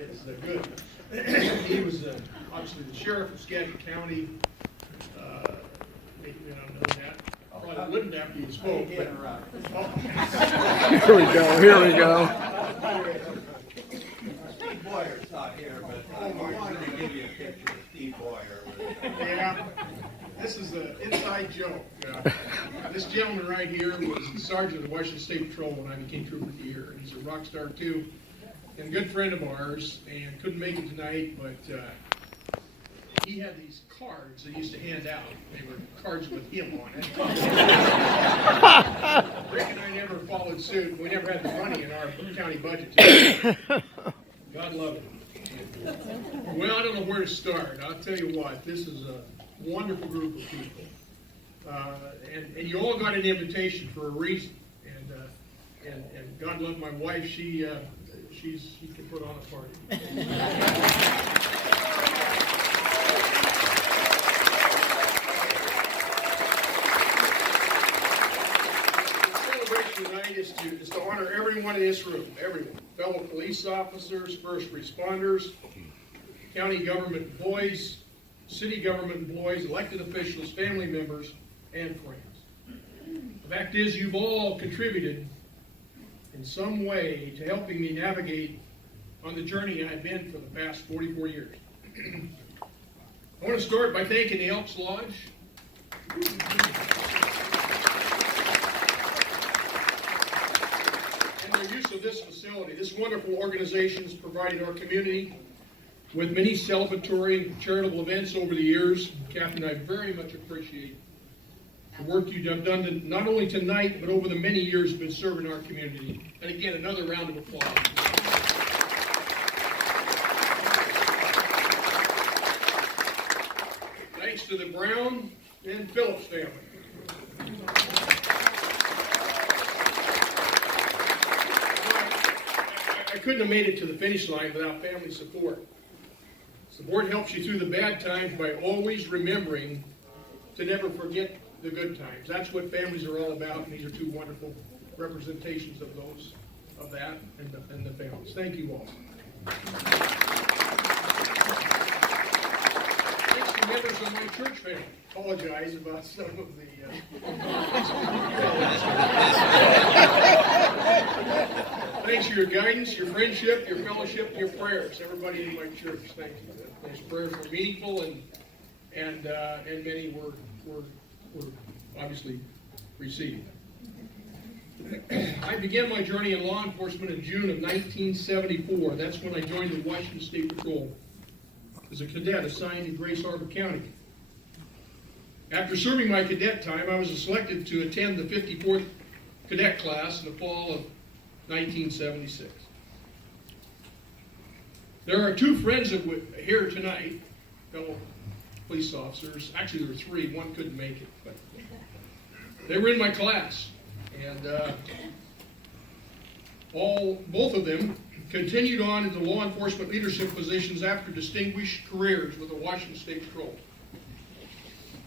It's good. He was obviously the sheriff of Skagit County. Maybe you don't know that. Probably wouldn't after you spoke. But, Here we go. Here we go. Steve Boyer's not here, but I wanted to give you a picture of Steve Boyer. yeah, this is an inside joke. This gentleman right here was the sergeant of the Washington State Patrol when I became trooper of the year. He's a rock star too, and a good friend of ours, and couldn't make it tonight, but he had these cards they used to hand out. They were cards with him on it. Rick and I never followed suit. We never had the money in our county budget. God love him. Well, I don't know where to start. I'll tell you what, this is a wonderful group of people. And you all got an invitation for a reason. And God love my wife, she can put on a party. Tonight is to honor everyone in this room, everyone, fellow police officers, first responders, county government employees, city government employees, elected officials, family members, and friends. The fact is, you've all contributed in some way to helping me navigate on the journey I've been for the past 44 years. I want to start by thanking the Elks Lodge. Use of this facility. This wonderful organization has provided our community with many celebratory and charitable events over the years. Captain, I very much appreciate the work you have done not only tonight, but over the many years you've been serving our community. And again, another round of applause. Thanks to the Brown and Phillips family. I couldn't have made it to the finish line without family support. Support helps you through the bad times by always remembering to never forget the good times. That's what families are all about, and these are two wonderful representations of that and the families. Thank you all. Thanks to members of my church family. Apologize about some of the thanks for your guidance, your friendship, your fellowship, and your prayers. Everybody in my church, thank you. Those prayers were meaningful, and many were obviously received. I began my journey in law enforcement in June of 1974. That's when I joined the Washington State Patrol as a cadet assigned to Grace Harbor County. After serving my cadet time, I was selected to attend the 54th cadet class in the fall of 1976. There are two friends here tonight, fellow police officers. Actually, there were three. One couldn't make it, but they were in my class, and both of them continued on into law enforcement leadership positions after distinguished careers with the Washington State Patrol.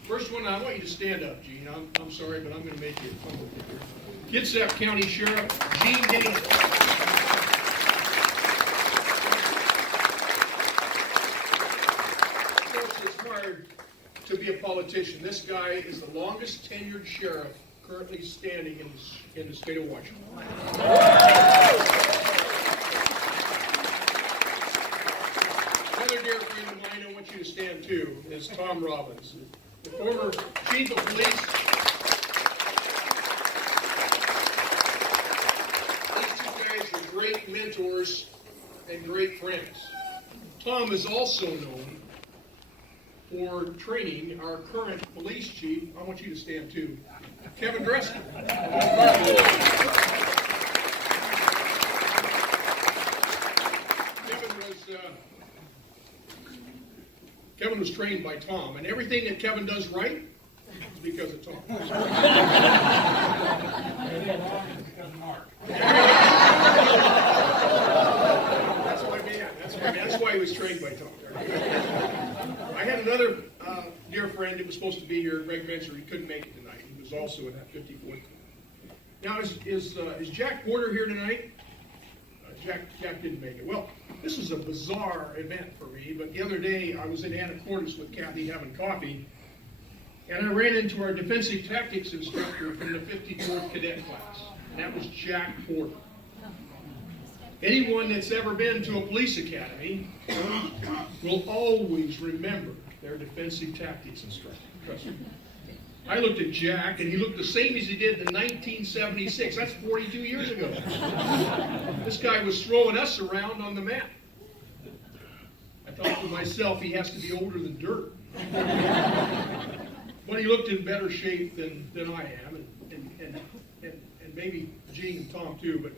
First one, I want you to stand up, Gene. I'm sorry, but I'm going to make you humble here. Kitsap County Sheriff Gene Gaines. Of course, it's hard to be a politician. This guy is the longest tenured sheriff currently standing in the state of Washington. Another dear friend of mine, I want you to stand too, is Tom Robbins, the former chief of police. Great mentors and great friends. Tom is also known for training our current police chief. I want you to stand too, Kevin Dreskin. Kevin was trained by Tom, and everything that Kevin does right is because of Tom. That's why he was trained by Tom. I had another dear friend that was supposed to be here, Greg Benzer. He couldn't make it tonight. He was also in that 54th. Now, is Jack Porter here tonight? Jack didn't make it. Well, this is a bizarre event for me, but the other day I was in Anacortes with Kathy having coffee, and I ran into our defensive tactics instructor from the 54th Cadet class, and that was Jack Porter. Anyone that's ever been to a police academy will always remember their defensive tactics instructor. Trust me. I looked at Jack, and he looked the same as he did in 1976. That's 42 years ago. This guy was throwing us around on the map. I thought to myself, he has to be older than dirt. But he looked in better shape than I am, and maybe Gene and Tom too, but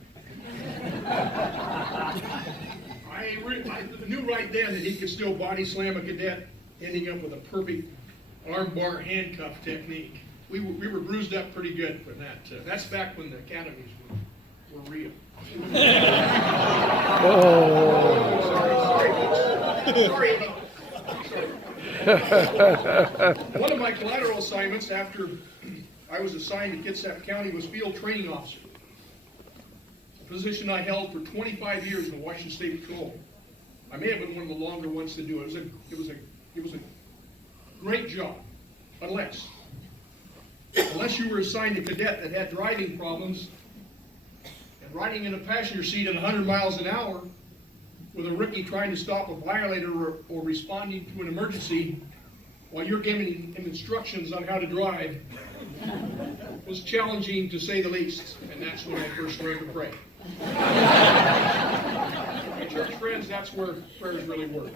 I knew right then that he could still body slam a cadet, ending up with a perfect armbar handcuff technique. We were bruised up pretty good for that. That's back when the academies were real. Sorry. One of my collateral assignments after I was assigned to Kitsap County was field training officer. A position I held for 25 years in the Washington State Patrol. I may have been one of the longer ones to do it. It was a great job, unless you were assigned a cadet that had driving problems and riding in a passenger seat at 100 miles an hour with a rookie trying to stop a violator or responding to an emergency while you're giving him instructions on how to drive was challenging to say the least, and that's when I first learned to pray. My church friends, that's where prayers really work.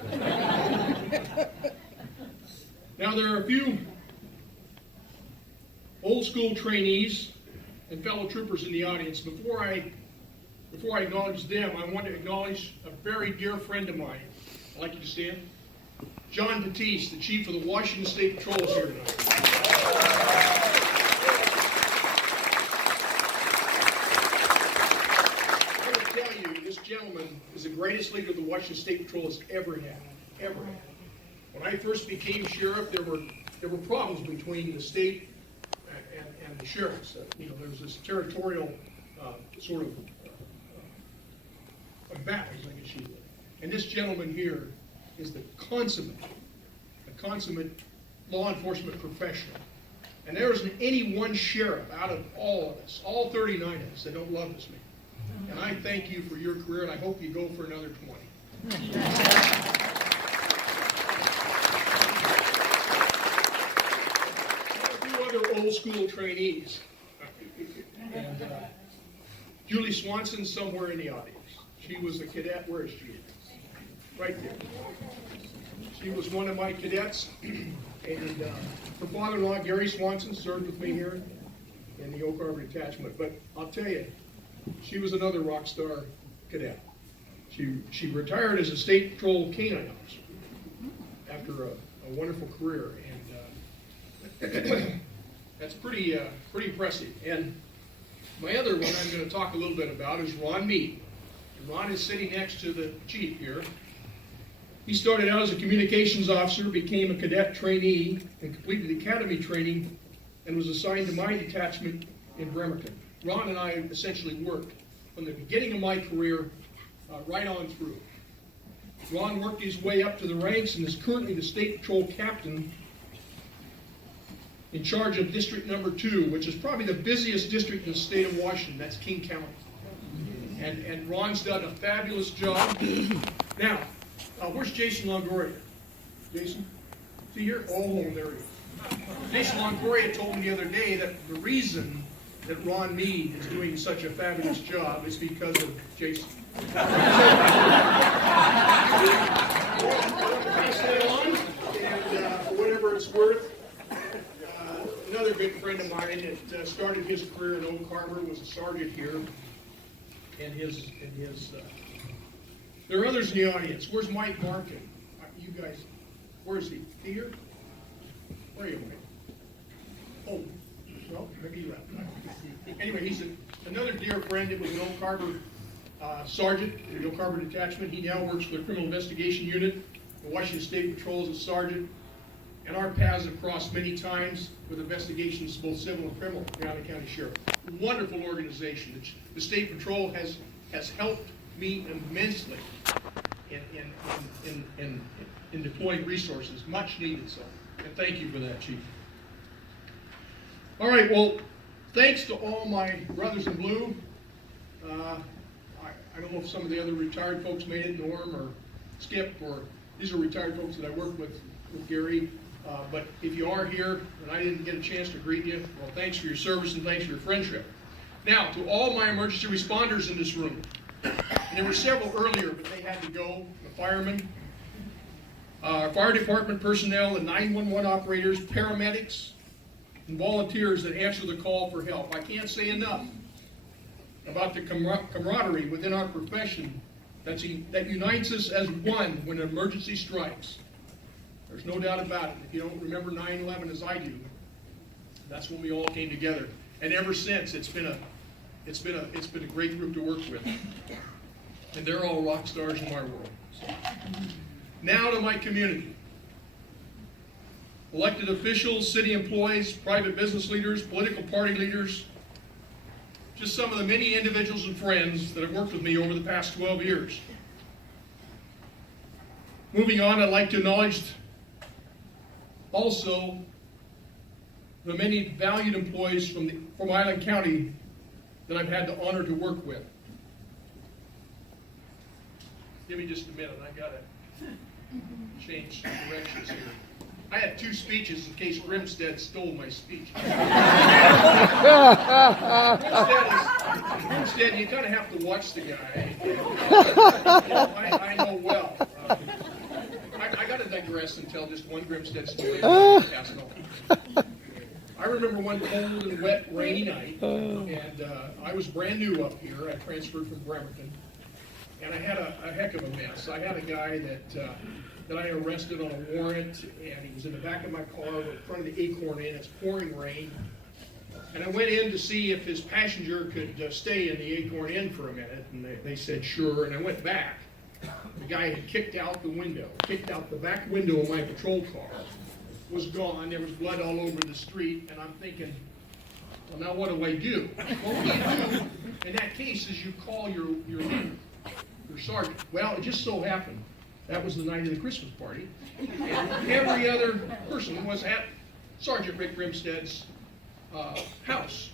Now there are a few old school trainees and fellow troopers in the audience. Before I acknowledge them, I want to acknowledge a very dear friend of mine. I'd like you to stand. John Batiste, the chief of the Washington State Patrol, is here tonight. I will tell you, this gentleman is the greatest leader the Washington State Patrol has ever had. Ever had. When I first became sheriff, there were problems between the state and the sheriffs. There was this territorial sort of battles, I guess you would. And this gentleman here is the consummate law enforcement professional. And there isn't any one sheriff out of all of us, all 39 of us, that don't love this man. And I thank you for your career, and I hope you go for another 20. A few other old school trainees. And Julie Swanson somewhere in the audience. She was a cadet. Where is she? Right there. She was one of my cadets, and her father-in-law, Gary Swanson, served with me here in the Oak Harbor Detachment. But I'll tell you, she was another rock star cadet. She retired as a State Patrol canine officer after a wonderful career, and that's pretty impressive. And my other one I'm going to talk a little bit about is Ron Mead. Ron is sitting next to the chief here. He started out as a communications officer, became a cadet trainee, and completed academy training, and was assigned to my detachment in Bremerton. Ron and I essentially worked from the beginning of my career right on through. Ron worked his way up to the ranks and is currently the State Patrol captain in charge of District Number 2, which is probably the busiest district in the state of Washington. That's King County. And Ron's done a fabulous job. Now, where's Jason Longoria? Jason? See here? Oh, there he is. Jason Longoria told me the other day that the reason that Ron Mead is doing such a fabulous job is because of Jason. I stay on, and for whatever it's worth, another good friend of mine that started his career in Oak Harbor was a sergeant here. And there are others in the audience. Where's Mike Markin? You guys, where is he? Here? Where are you, Mike? Oh, well, maybe he left. Anyway, he's another dear friend. It was an Oak Harbor sergeant in the Oak Harbor Detachment. He now works for the Criminal Investigation Unit, the Washington State Patrol as a sergeant. And our paths have crossed many times with investigations, both civil and criminal, County Sheriff. Wonderful organization. The State Patrol has helped me immensely in deploying resources, much needed, so, and thank you for that, Chief. All right, well, thanks to all my brothers in blue. I don't know if some of the other retired folks made it, Norm or Skip, or these are retired folks that I worked with Gary. But if you are here and I didn't get a chance to greet you, well, thanks for your service and thanks for your friendship. Now, to all my emergency responders in this room, and there were several earlier, but they had to go, the firemen, fire department personnel, the 911 operators, paramedics, and volunteers that answer the call for help. I can't say enough about the camaraderie within our profession that unites us as one when an emergency strikes. There's no doubt about it. If you don't remember 9/11 as I do, that's when we all came together. And ever since, it's been a great group to work with. And they're all rock stars in my world. So. Now to my community. Elected officials, city employees, private business leaders, political party leaders, just some of the many individuals and friends that have worked with me over the past 12 years. Moving on, I'd like to acknowledge also the many valued employees from Island County that I've had the honor to work with. Give me just a minute, I gotta change directions here. I had two speeches in case Grimstead stole my speech. Grimstead, you kind of have to watch the guy. I know well. I got to digress and tell just one Grimstead story. I remember one cold and wet, rainy night, and I was brand new up here. I transferred from Bremerton, and I had a heck of a mess. I had a guy that I arrested on a warrant, and he was in the back of my car in front of the Acorn Inn. It's pouring rain. And I went in to see if his passenger could stay in the Acorn Inn for a minute, and they said sure, and I went back. The guy had kicked out the back window of my patrol car, was gone. There was blood all over the street, and I'm thinking, well, now what do I do? Well, what do you do in that case is you call your sergeant. Well, it just so happened that was the night of the Christmas party, and every other person was at Sergeant Rick Grimstead's house.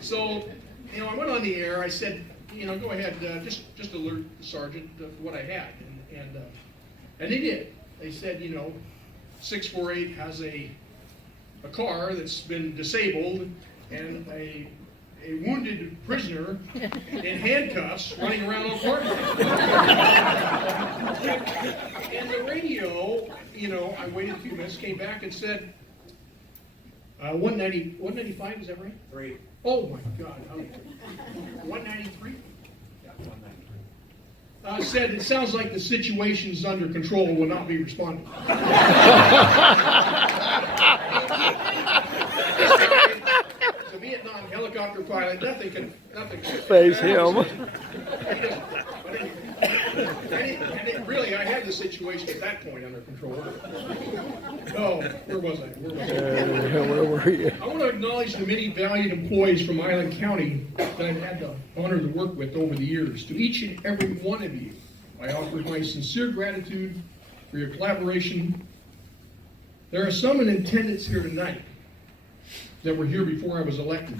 So, I went on the air. I said, go ahead, just alert the sergeant of what I had, and they did. They said, 648 has a car that's been disabled and a wounded prisoner in handcuffs running around on parking lot. And the radio, I waited a few minutes, came back and said, 195, is that right? 3. Oh my God, 193? Yeah, 193. Said, it sounds like the situation's under control and will not be responding. It's a Vietnam helicopter pilot, nothing can Face him. Really, I had the situation at that point under control. Oh, where was I? Where were you? I want to acknowledge the many valued employees from Island County that I've had the honor to work with over the years. To each and every one of you, I offer my sincere gratitude for your collaboration. There are some in attendance here tonight that were here before I was elected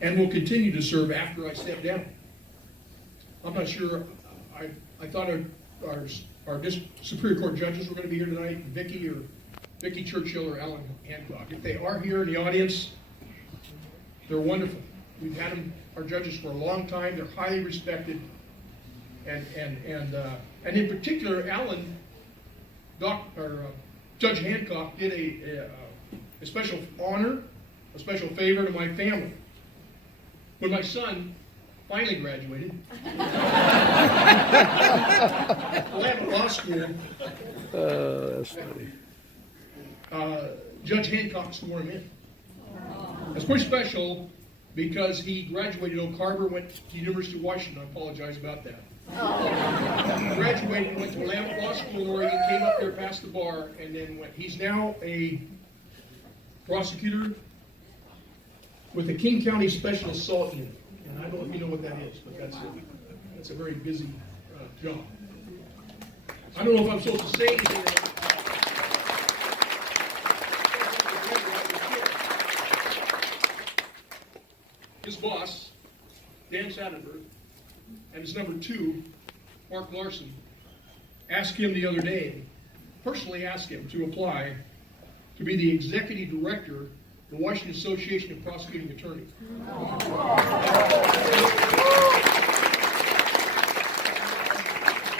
and will continue to serve after I step down. I'm not sure. I thought our Superior Court judges were going to be here tonight, Vicki Churchill or Alan Hancock. If they are here in the audience, they're wonderful. We've had them, our judges, for a long time. They're highly respected, and in particular, Judge Hancock did a special honor, a special favor to my family. When my son finally graduated, Willamette Law School, That's funny. Judge Hancock swore him in. That's pretty special because he graduated Oak Harbor, went to University of Washington. I apologize about that. Graduated, went to Willamette Law School in Oregon, came up there, passed the bar, and then went. He's now a prosecutor with the King County Special Assault Unit. And I don't know if you know what that is, but that's it. That's a very busy job. I don't know if I'm supposed to say anything or not. His boss, Dan Satterberg, and his number two, Mark Larson, asked him the other day, personally asked him to apply to be the executive director of the Washington Association of Prosecuting Attorneys.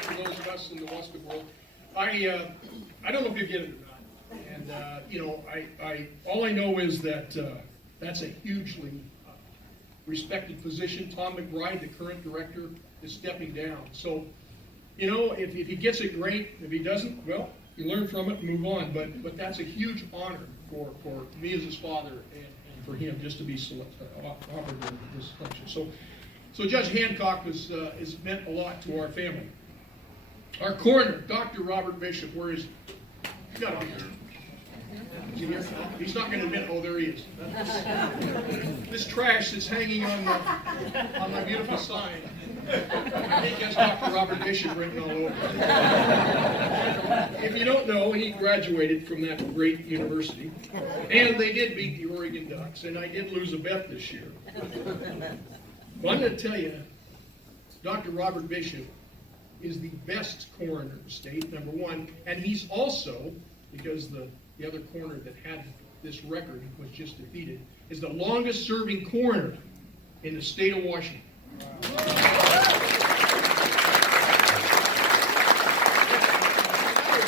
For those of us in the Western world, I don't know if you get it or not. And you know, all I know is that that's a hugely respected position. Tom McBride, the current director, is stepping down. So, you know, if he gets it, great. If he doesn't, well, you learn from it and move on. But that's a huge honor for me as his father and for him just to be offered this selection. So Judge Hancock has meant a lot to our family. Our coroner, Dr. Robert Bishop, where is he? He's got on here. Is he here? He's not going to admit, oh, there he is. This trash that's hanging on my beautiful sign, I think that's Dr. Robert Bishop written all over. If you don't know, he graduated from that great university, and they did beat the Oregon Ducks, and I did lose a bet this year. But I'm going to tell you, Dr. Robert Bishop is the best coroner in the state, number one, and he's also, because the other coroner that had this record was just defeated, is the longest serving coroner in the state of Washington. I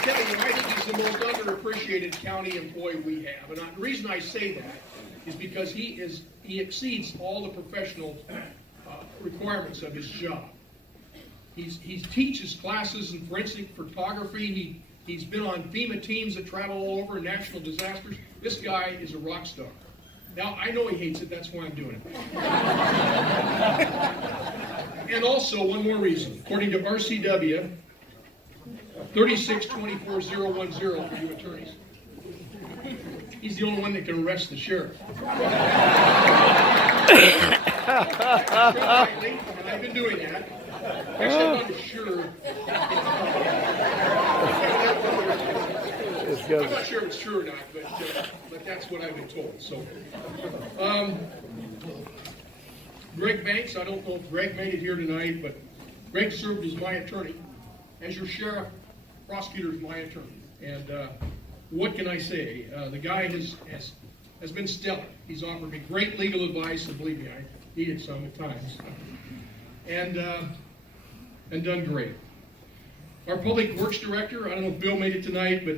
tell you, I think he's the most underappreciated county employee we have. And the reason I say that is because he exceeds all the professional requirements of his job. He teaches classes in forensic photography. He's been on FEMA teams that travel all over, national disasters. This guy is a rock star. Now, I know he hates it. That's why I'm doing it. And also, one more reason. According to RCW 3624010 for you attorneys, he's the only one that can arrest the sheriff. And I've been doing that. Actually, I'm not sure. I'm not sure if it's true or not, but that's what I've been told. So, Greg Banks, I don't know if Greg made it here tonight, but Greg served as my attorney. As your sheriff, prosecutor is my attorney. And what can I say? The guy has been stellar. He's offered me great legal advice, and believe me, I needed some at times. And done great. Our Public Works Director, I don't know if Bill made it tonight, but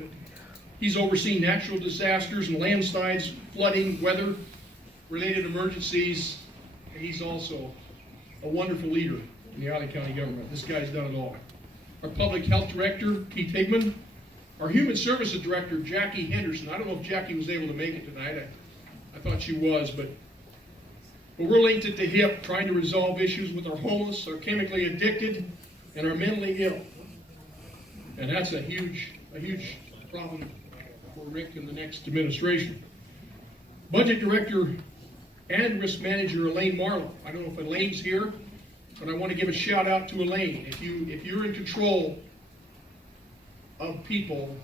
he's overseen natural disasters and landslides, flooding, weather-related emergencies. And he's also a wonderful leader in the Allen County government. This guy's done it all. Our Public Health Director, Keith Higman. Our Human Services Director, Jackie Henderson. I don't know if Jackie was able to make it tonight. I thought she was, but we're linked at the hip trying to resolve issues with our homeless, our chemically addicted, and our mentally ill. And that's a huge problem for Rick in the next administration. Budget Director and Risk Manager Elaine Marlowe. I don't know if Elaine's here, but I want to give a shout out to Elaine. If you're in control of people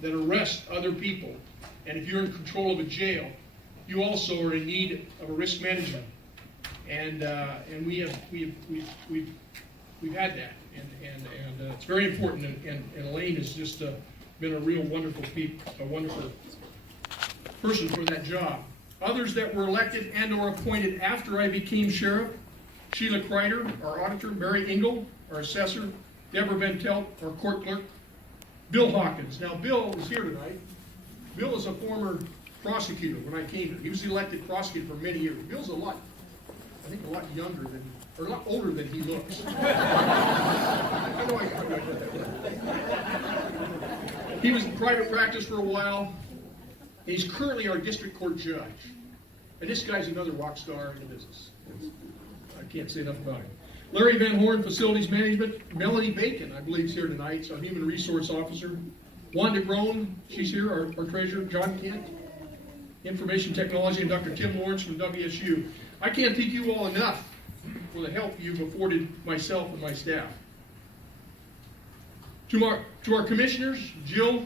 that arrest other people, and if you're in control of a jail, you also are in need of a risk management. And we've had that, and it's very important. And Elaine has just been a real wonderful person for that job. Others that were elected and/or appointed after I became sheriff: Sheila Kreider, our auditor; Mary Engel, our assessor; Deborah Van Telt, our court clerk; Bill Hawkins. Now, Bill is here tonight. Bill is a former prosecutor when I came here. He was the elected prosecutor for many years. Bill's a lot younger than, or a lot older than he looks. I know I put that. He was in private practice for a while. He's currently our district court judge. And this guy's another rock star in the business. I can't say enough about him. Larry Van Horn, Facilities Management. Melanie Bacon, I believe, is here tonight. It's our Human Resource Officer. Wanda Groen, she's here, our treasurer. John Kent, Information Technology, and Dr. Tim Lawrence from WSU. I can't thank you all enough for the help you've afforded myself and my staff. To our commissioners, Jill,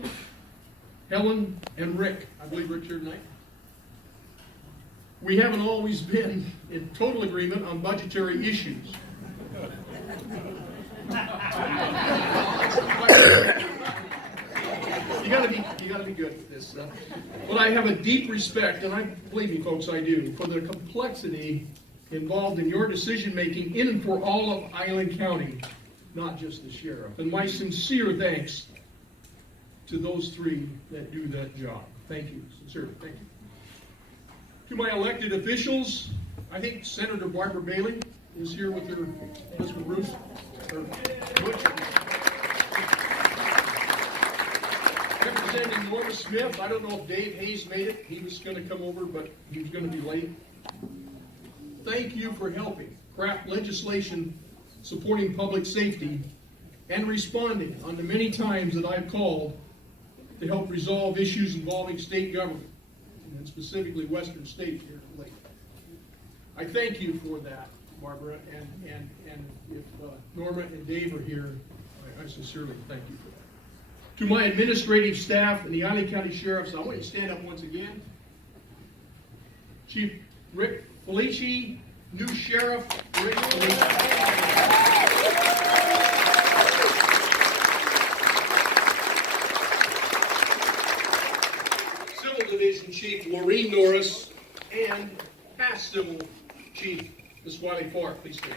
Helen, and Rick. I believe Rick's here tonight. We haven't always been in total agreement on budgetary issues. You gotta be good with this stuff. But I have a deep respect, and believe me folks, I do, for the complexity involved in your decision-making in and for all of Island County, not just the sheriff. And my sincere thanks to those three that do that job. Thank you, sincerely, thank you. To my elected officials, I think Senator Barbara Bailey is here with her husband Bruce, or Butch. Representing Norma Smith, I don't know if Dave Hayes made it. He was going to come over, but he was going to be late. Thank you for helping craft legislation supporting public safety and responding on the many times that I've called to help resolve issues involving state government, and specifically Western States here lately. I thank you for that, Barbara, and if Norma and Dave are here, I sincerely thank you for that. To my administrative staff and the Island County Sheriffs, I want you to stand up once again. Chief Rick Felici, new Sheriff Rick Felici. Division Chief Laureen Norris, and past Civil Chief Ms. Wiley Farr. Please stand.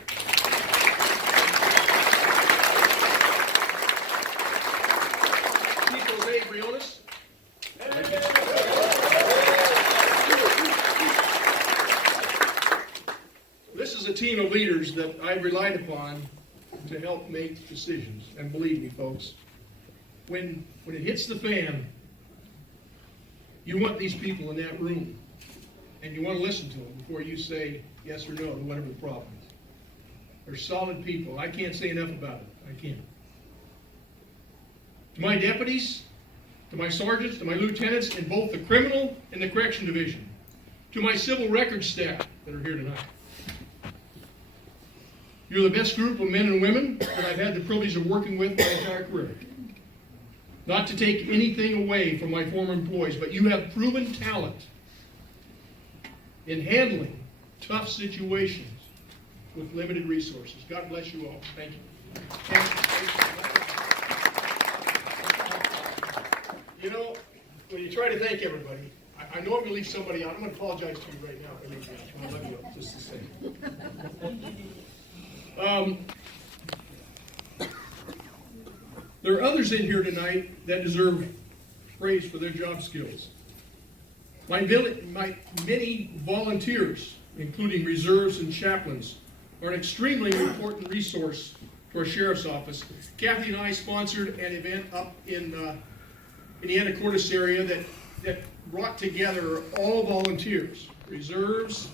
Chief Jose Briones. This is a team of leaders that I've relied upon to help make decisions. And believe me, folks, when it hits the fan, you want these people in that room, and you want to listen to them before you say yes or no to whatever the problem is. They're solid people. I can't say enough about it. I can't. To my deputies, to my sergeants, to my lieutenants in both the criminal and the correction division, to my civil records staff that are here tonight. You're the best group of men and women that I've had the privilege of working with my entire career. Not to take anything away from my former employees, but you have proven talent in handling tough situations with limited resources. God bless you all. Thank you. You know, when you try to thank everybody, I know I'm going to leave somebody out. I'm going to apologize to you right now. I leave you out. I'm going to let you up just the same. There are others in here tonight that deserve praise for their job skills. My many volunteers, including reserves and chaplains, are an extremely important resource to our sheriff's office. Kathy and I sponsored an event up in the Anacortes area that brought together all volunteers, reserves,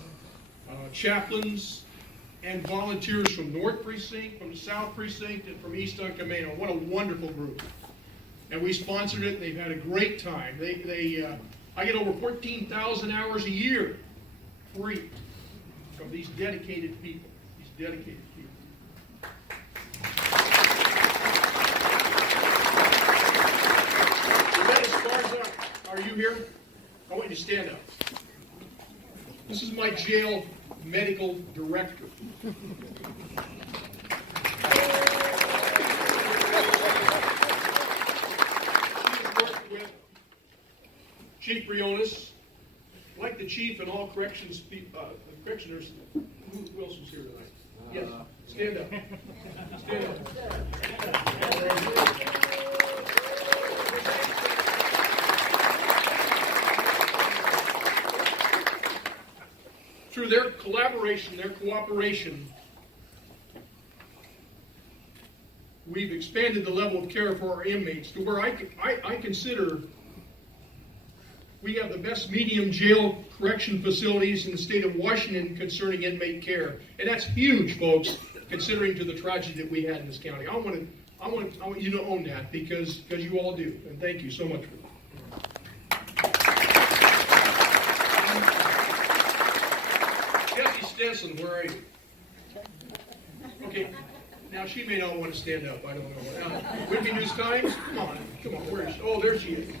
chaplains, and volunteers from North Precinct, from the South Precinct, and from East Uncamano. What a wonderful group. And we sponsored it, and they've had a great time. I get over 14,000 hours a year free from these dedicated people. The event is Sparza. Are you here? I want you to stand up. This is my jail medical director. She's worked with Chief Briones, like the chief and all correctioners. Who else is here tonight? Yes, stand up. Stand up. Through their collaboration, their cooperation, we've expanded the level of care for our inmates to where I consider we have the best medium jail correction facilities in the state of Washington concerning inmate care. And that's huge, folks, considering to the tragedy that we had in this county. I want you to own that because you all do. And thank you so much for that. Kathy Stenson, where are you? Okay, now she may not want to stand up, I don't know. Whitby News Times, come on, where is she? Oh, there she is.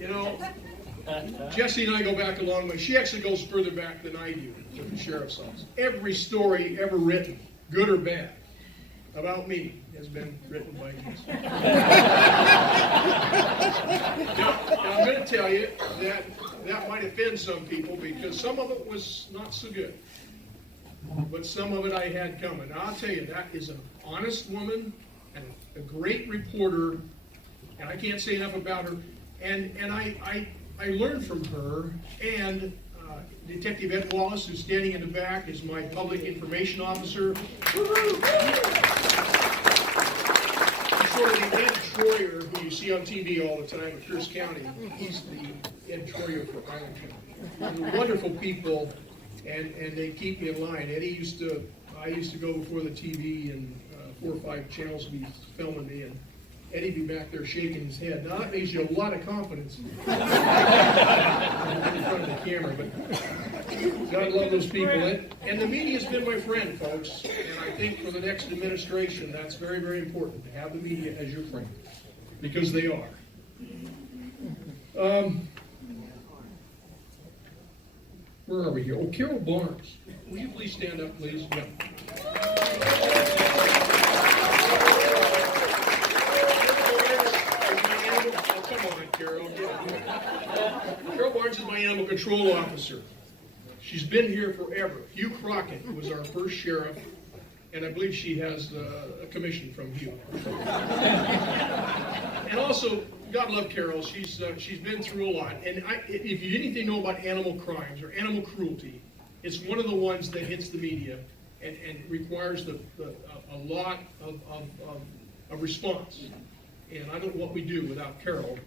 You know, Jesse and I go back a long way. She actually goes further back than I do with the sheriff's office. Every story ever written, good or bad, about me has been written by Jesse. Now, I'm going to tell you that might offend some people because some of it was not so good. But some of it I had coming. Now, I'll tell you, that is an honest woman and a great reporter, and I can't say enough about her. And I learned from her, and Detective Ed Wallace, who's standing in the back, is my public information officer. He's sort of the Ed Troyer, who you see on TV all the time in Pierce County. He's the Ed Troyer for Island County. They're wonderful people, and they keep me in line. I used to go before the TV, and 4 or 5 channels would be filming me, and Eddie'd be back there shaking his head. Now that makes you a lot of confidence in front of the camera, but God love those people. And the media's been my friend, folks, and I think for the next administration, that's very, very important, to have the media as your friend, because they are. Where are we here? Oh, Carol Barnes. Will you please stand up, please? Yeah. Come on, Carol. Carol Barnes is my animal control officer. She's been here forever. Hugh Crockett was our first sheriff, and I believe she has a commission from Hugh. And also, God love Carol. She's been through a lot. And if you anything know about animal crimes or animal cruelty, it's one of the ones that hits the media and requires a lot of response. And I don't know what we do without Carol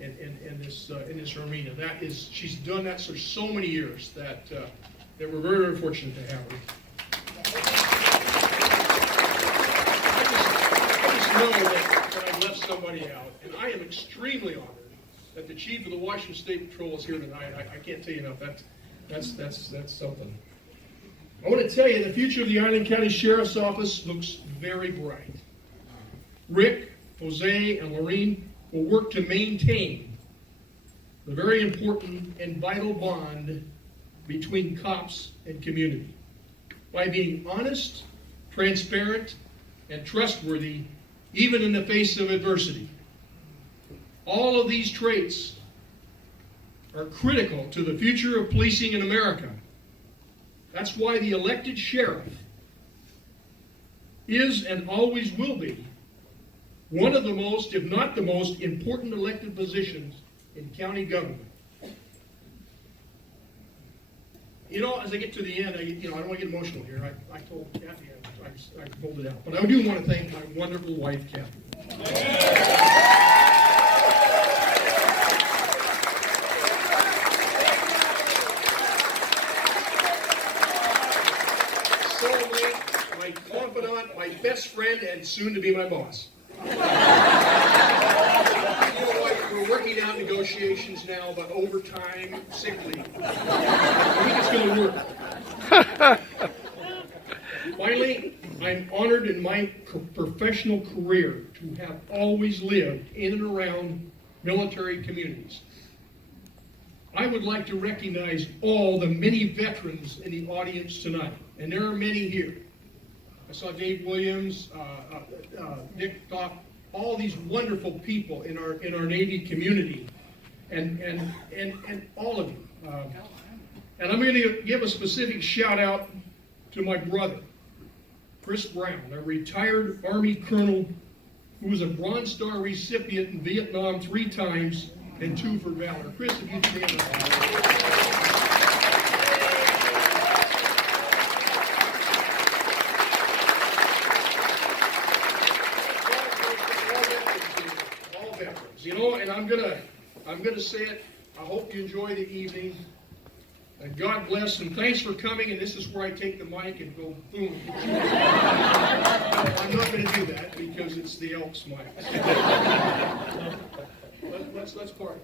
in this arena. That is, she's done that for so many years that we're very, very fortunate to have her. I just know that I left somebody out, and I am extremely honored that the chief of the Washington State Patrol is here tonight. I can't tell you enough. That's something. I want to tell you the future of the Island County Sheriff's Office looks very bright. Rick, Jose, and Lorene will work to maintain the very important and vital bond between cops and community by being honest, transparent, and trustworthy, even in the face of adversity. All of these traits are critical to the future of policing in America. That's why the elected sheriff is and always will be one of the most, if not the most, important elected positions in county government. You know, as I get to the end, I don't want to get emotional here. I told Kathy, I pulled it out. But I do want to thank my wonderful wife, Kathy. Soulmate, my confidant, my best friend, and soon to be my boss. You know what? We're working out negotiations now about overtime, sick leave. I think it's going to work. Finally, I'm honored in my professional career to have always lived in and around military communities. I would like to recognize all the many veterans in the audience tonight, and there are many here. I saw Dave Williams, Nick Dock, all these wonderful people in our Navy community, and all of you. And I'm going to give a specific shout out to my brother, Chris Brown, a retired Army colonel who was a Bronze Star recipient in Vietnam 3 times and 2 for valor. Chris, if you stand up. You know, and I'm gonna say it. I hope you enjoy the evening. And God bless, and thanks for coming. And this is where I take the mic and go boom. I'm not going to do that because it's the Elks mic. Let's party.